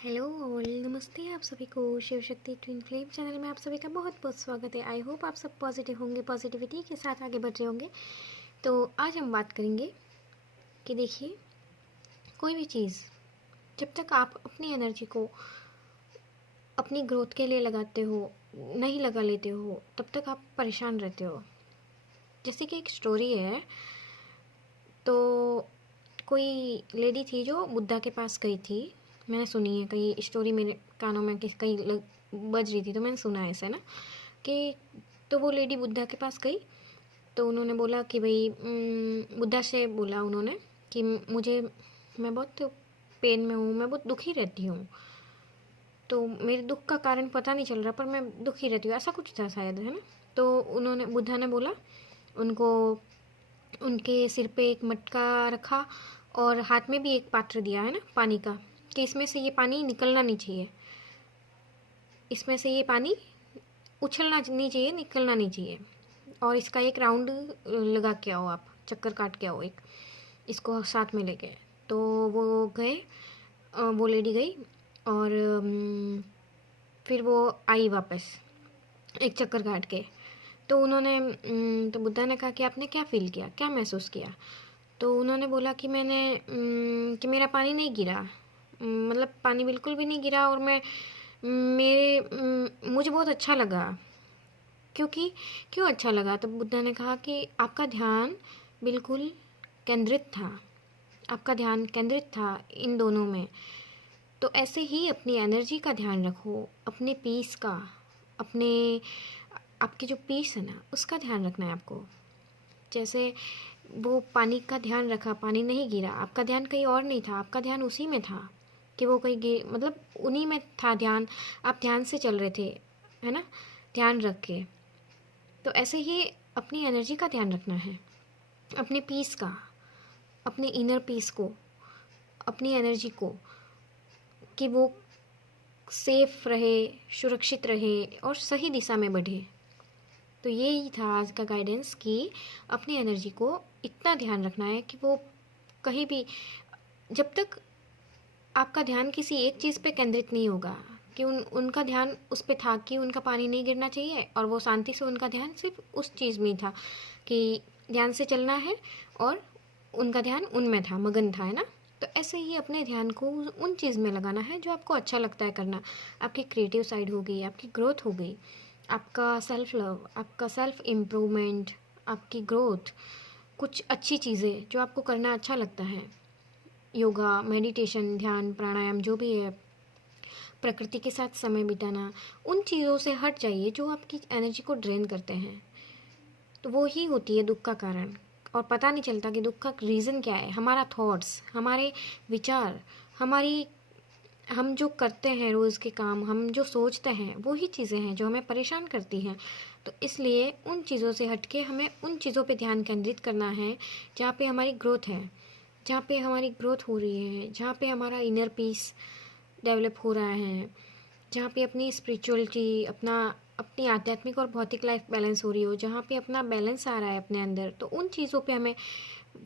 Hello all, नमस्ते आप सभी को। Shiv Shakti twin flame channel में आप सभी का बहुत बहुत स्वागत है। आई होप आप सब पॉजिटिव होंगे, पॉजिटिविटी के साथ आगे बढ़ रहे होंगे। तो आज हम बात करेंगे कि देखिए, कोई भी चीज़ जब तक आप अपनी एनर्जी को अपनी ग्रोथ के लिए लगाते हो, नहीं लगा लेते हो, तब तक आप परेशान रहते हो। जैसे कि एक स्टोरी है, तो कोई लेडी थी जो बुद्धा के पास गई थी। मैंने सुनी है, कहीं स्टोरी मेरे कानों में कहीं बज रही थी, तो मैंने सुना है ऐसा ना कि तो वो लेडी बुद्धा के पास गई। तो उन्होंने बोला कि भाई बुद्धा से बोला उन्होंने कि मैं बहुत पेन में हूँ, मैं बहुत दुखी रहती हूँ, तो मेरे दुख का कारण पता नहीं चल रहा, पर मैं दुखी रहती हूँ, ऐसा कुछ था शायद, है ना। तो बुद्धा ने बोला उनको, उनके सिर पे एक मटका रखा और हाथ में भी एक पात्र दिया, है ना, पानी का, कि इसमें से ये पानी निकलना नहीं चाहिए, इसमें से ये पानी उछलना नहीं चाहिए, निकलना नहीं चाहिए, और इसका एक राउंड लगा के आओ, आप चक्कर काट के आओ एक, इसको साथ में लेके। तो वो गए, वो लेडी गई और फिर वो आई वापस एक चक्कर काट के। तो उन्होंने तो बुद्धा ने कहा कि आपने क्या फील किया, क्या महसूस किया। तो उन्होंने बोला कि कि मेरा पानी नहीं गिरा, मतलब पानी बिल्कुल भी नहीं गिरा, और मुझे बहुत अच्छा लगा। क्यों अच्छा लगा। तो बुद्धा ने कहा कि आपका ध्यान बिल्कुल केंद्रित था, आपका ध्यान केंद्रित था इन दोनों में। तो ऐसे ही अपनी एनर्जी का ध्यान रखो, अपने पीस का, अपने आपकी जो पीस है ना, उसका ध्यान रखना है आपको। जैसे वो पानी का ध्यान रखा, पानी नहीं गिरा, आपका ध्यान कहीं और नहीं था, आपका ध्यान उसी में था कि वो कहीं मतलब उन्हीं में था ध्यान, आप ध्यान से चल रहे थे, है ना, ध्यान रख के। तो ऐसे ही अपनी एनर्जी का ध्यान रखना है, अपने पीस का, अपने इनर पीस को, अपनी एनर्जी को, कि वो सेफ रहे, सुरक्षित रहे और सही दिशा में बढ़े। तो यही था आज का गाइडेंस कि अपनी एनर्जी को इतना ध्यान रखना है कि वो कहीं भी, जब तक आपका ध्यान किसी एक चीज़ पे केंद्रित नहीं होगा, कि उनका ध्यान उस पे था कि उनका पानी नहीं गिरना चाहिए, और वो शांति से, उनका ध्यान सिर्फ उस चीज़ में था कि ध्यान से चलना है, और उनका ध्यान उनमें था, मगन था, है ना। तो ऐसे ही अपने ध्यान को उन चीज़ में लगाना है जो आपको अच्छा लगता है करना। आपकी क्रिएटिव साइड हो गई, आपकी ग्रोथ हो गई, आपका सेल्फ लव, आपका सेल्फ इम्प्रूवमेंट, आपकी ग्रोथ, कुछ अच्छी चीज़ें जो आपको करना अच्छा लगता है, योगा, मेडिटेशन, ध्यान, प्राणायाम, जो भी है, प्रकृति के साथ समय बिताना, उन चीज़ों से हट जाइए जो आपकी एनर्जी को ड्रेन करते हैं। तो वो ही होती है दुख का कारण, और पता नहीं चलता कि दुख का रीज़न क्या है। हमारा थॉट्स, हमारे विचार, हमारी, हम जो करते हैं रोज़ के काम, हम जो सोचते हैं, वो ही चीज़ें हैं जो हमें परेशान करती हैं। तो इसलिए उन चीज़ों से हटके हमें उन चीज़ों पे ध्यान केंद्रित करना है जहाँ पे हमारी ग्रोथ है, जहाँ पे हमारी ग्रोथ हो रही है, जहाँ पे हमारा इनर पीस डेवलप हो रहा है, जहाँ पे अपनी स्पिरिचुअलिटी, अपनी आध्यात्मिक और भौतिक लाइफ बैलेंस हो रही हो, जहाँ पे अपना बैलेंस आ रहा है अपने अंदर। तो उन चीज़ों पे हमें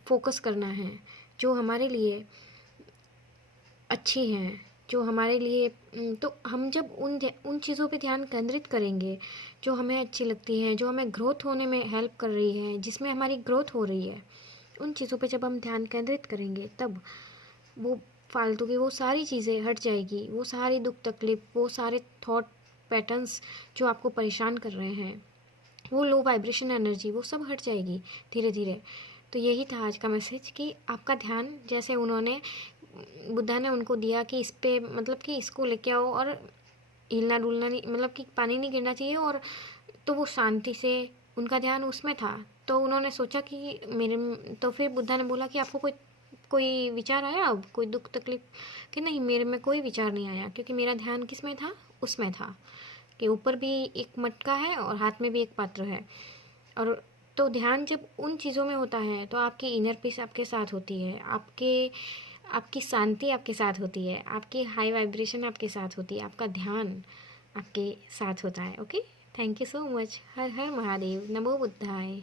फोकस करना है जो हमारे लिए अच्छी हैं, जो हमारे लिए तो हम जब उन चीज़ों पे ध्यान केंद्रित करेंगे जो हमें अच्छी लगती हैं, जो हमें ग्रोथ होने में हेल्प कर रही है, जिसमें हमारी ग्रोथ हो रही है, उन चीज़ों पे जब हम ध्यान केंद्रित करेंगे, तब वो फालतू की वो सारी चीज़ें हट जाएगी, वो सारी दुख तकलीफ, वो सारे थॉट पैटर्न्स जो आपको परेशान कर रहे हैं, वो लो वाइब्रेशन एनर्जी, वो सब हट जाएगी धीरे धीरे। तो यही था आज का मैसेज कि आपका ध्यान, जैसे बुद्धा ने उनको दिया कि इस पे, मतलब कि इसको लेके आओ और हिलना डुलना नहीं, मतलब कि पानी नहीं गिरना चाहिए, और तो वो शांति से, उनका ध्यान उसमें था। तो उन्होंने सोचा कि तो फिर बुद्धा ने बोला कि आपको कोई कोई विचार आया, अब कोई दुख तकलीफ, कि नहीं, मेरे में कोई विचार नहीं आया, क्योंकि मेरा ध्यान किस में था, उसमें था कि ऊपर भी एक मटका है और हाथ में भी एक पात्र है। और तो ध्यान जब उन चीज़ों में होता है तो आपकी इनर पीस आपके साथ होती है, आपकी शांति आपके साथ होती है, आपकी हाई वाइब्रेशन आपके साथ होती है, आपका ध्यान आपके साथ होता है। Okay, thank you so much. हर हर महादेव, नमो बुद्धाय।